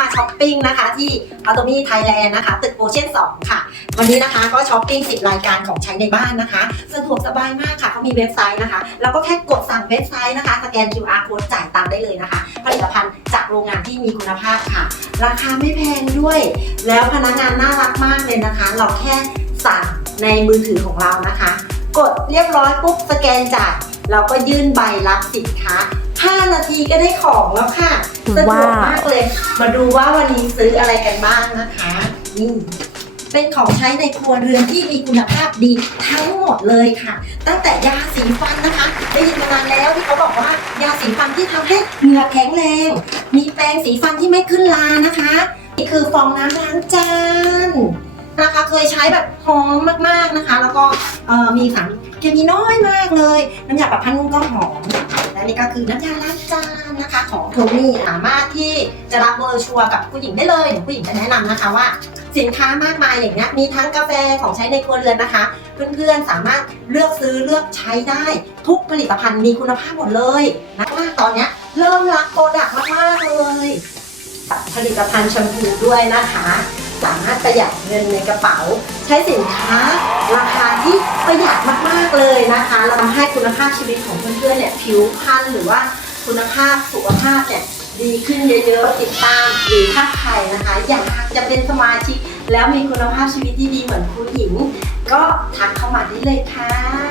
มาช้อปปิ้งนะคะ ที่อัลโตมี่ไทยแลนด์นะคะ ตึกโอเชียน2ค่ะ วันนี้นะคะก็ช้อปปิ้ง 10 รายการของใช้ในบ้านนะคะ สะดวกสบายมากค่ะเขามีเว็บไซต์นะคะ แล้วก็แค่กดสั่งเว็บไซต์นะคะ สแกน QR code จ่ายตังค์ได้เลยนะคะ ผลิตภัณฑ์จากโรงงานที่มีคุณภาพค่ะ ราคาไม่แพงด้วย แล้วพนักงานน่ารักมากเลยนะคะ เราแค่สั่งในมือถือของเรานะคะ กดเรียบร้อยปุ๊บสแกนจ่ายเราก็ยื่นใบรับสินค้า 5 นาทีก็ได้ของแล้วค่ะสะดวกมากเลย มาดูว่าวันนี้ซื้ออะไรกันบ้างนะคะนี่เป็นของใช้ในครัวเรือนที่มีคุณภาพดีทั้งหมดเลยค่ะ ตั้งแต่ยาสีฟันนะคะได้ยินมานานแล้วที่เขาบอกว่ายาสีฟันที่ทำให้เหงือกแข็งแรง มีแปรงสีฟันที่ไม่ขึ้นลานะคะ นี่คือฟองน้ำล้างจานนะคะเค ยใช้แบบหอมมากๆนะคะ แล้วก็เอ่อมีสารเคมีน้อยมากเลย น้ำยาปรับผ้านุ่มก็หอม และนี่ก็คือน้ำยาล้างจานนะคะของโทนี่สามารถที่จะรับเบอร์ชัวร์กับผู้หญิงได้เลยเดี๋ยวผู้หญิงจะแนะนำนะคะว่า สินค้ามากมายอย่างเงี้ยมีทั้งกาแฟของใช้ในครัวเรือนนะคะ เพื่อนๆสามารถเลือกซื้อเลือกใช้ได้ ทุกผลิตภัณฑ์มีคุณภาพหมดเลยนะคะตอนเนี้ยเริ่มรักโปรดักต์มากๆเลย ผลิตภัณฑ์แชมพูด้วยนะคะ สามารถประหยัดเงินในกระเป๋า ใช้สินค้า ราคาที่ประหยัดมากๆเลยนะคะเราทำให้คุณภาพชีวิตของเพื่อนๆเนี่ยผิวพรรณหรือว่าคุณภาพสุขภาพเนี่ยดีขึ้นเยอะๆติดตามหรือถ้าใครนะคะอยากจะเป็นสมาชิก แล้วมีคุณภาพชีวิตที่ดีเหมือนคุณหญิง ก็ทักเข้ามาได้เลยค่ะ